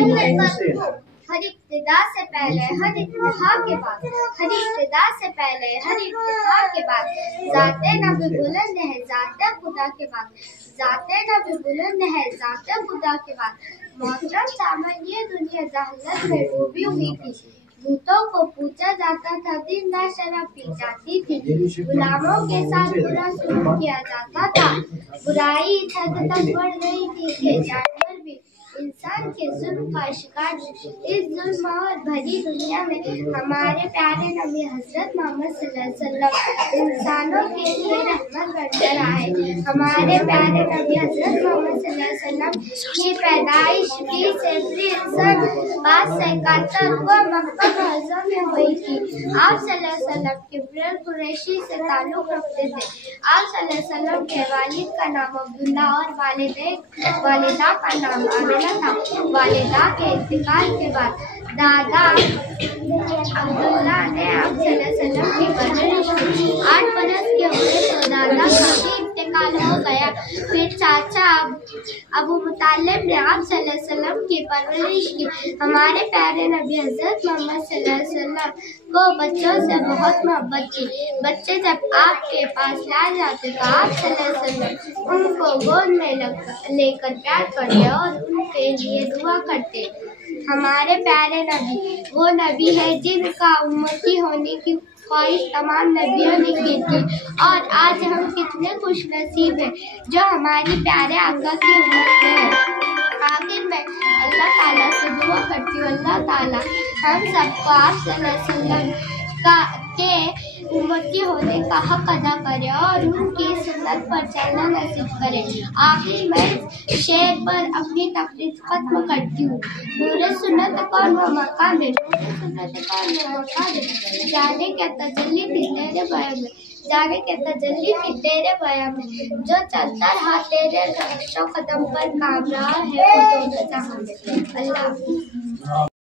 ہر ابتدا سے پہلے ہر انتہا کے بعد، ہر ابتدا سے پہلے ہر انتہا کے بعد، ذات نبی بلند ہے ذات خدا کے بعد، ذات نبی بلند ہے ذات خدا کے بعد۔ محترم سامعین، یہ دنیا جہالت میں ڈوبی ہوئی تھی، بتوں کو پوجا جاتا تھا، دن رات شراب پی جاتی تھی، غلاموں کے ساتھ برا سلوک کیا جاتا تھا، برائی حد تک بڑھ رہی تھی کہ جانور بھی انسان کے ظلم کا شکار تھے۔ اس ظلم اور بھری دنیا میں ہمارے پیارے نبی حضرت محمد صلی اللہ علیہ وسلم انسانوں کے لیے رحمت بن کر آئے۔ ہمارے پیارے نبی حضرت محمد صلی اللہ علیہ وسلم کی پیدائش 20 اپریل سن 571 کو مکہ معظم میں ہوئی تھی۔ آپ صلی اللہ علیہ وسلم کبر قریشی سے تعلق رکھتے تھے۔ آپ صلی اللہ علیہ وسلم کے والد کا نام عبداللہ اور والدہ کا نام آمنہ تھا۔ والدہ کے انتقال کے بعد دادا عبداللہ نے آپ صلی اللہ علیہ وسلم کی پرورش کی۔ 8 برس کے ہوئے تو دادا کا بھی انتقال ہو گیا۔ پھر چاچا ابو طالب نے آپ صلی اللہ علیہ وسلم کی پرورش کی۔ ہمارے پیارے نبی حضرت محمد صلی اللہ علیہ وسلم کو بچوں سے بہت محبت تھی۔ بچے جب آپ کے پاس لائے جاتے تو آپ صلی اللہ علیہ وسلم ان کو گود میں لے کر پیار کرتے اور ان کے لیے دعا کرتے۔ ہمارے پیارے نبی وہ نبی ہے جن کا امتی ہونے کی خواہش تمام نبیوں نے کی تھی، اور آج ہم کتنے خوش نصیب ہیں جو ہماری پیارے آقا کی امت میں ہے۔ آخر میں اللہ تعالیٰ سے دعا کرتی ہوں، اللہ تعالیٰ ہم سب کو آپ صلی اللہ علیہ وسلم کے امتی ہونے کا حق ادا کرے اور ان کی سنت پر چلنا نصیب کرے۔ آخر میں شعر پر اپنی تقریر ختم کرتی ہوں۔ نور سنت کون و مقام ہے، نور سنت کون و مقام ہے، جانے کیا تجلی تھی تیرے بیان میں، جانے کیا تجلی تھی تیرے بیان میں، جو چلتا رہا تیرے نقش و قدم پر کام رہا ہے وہ دونوں جہاں میں۔ اللہ حافظ۔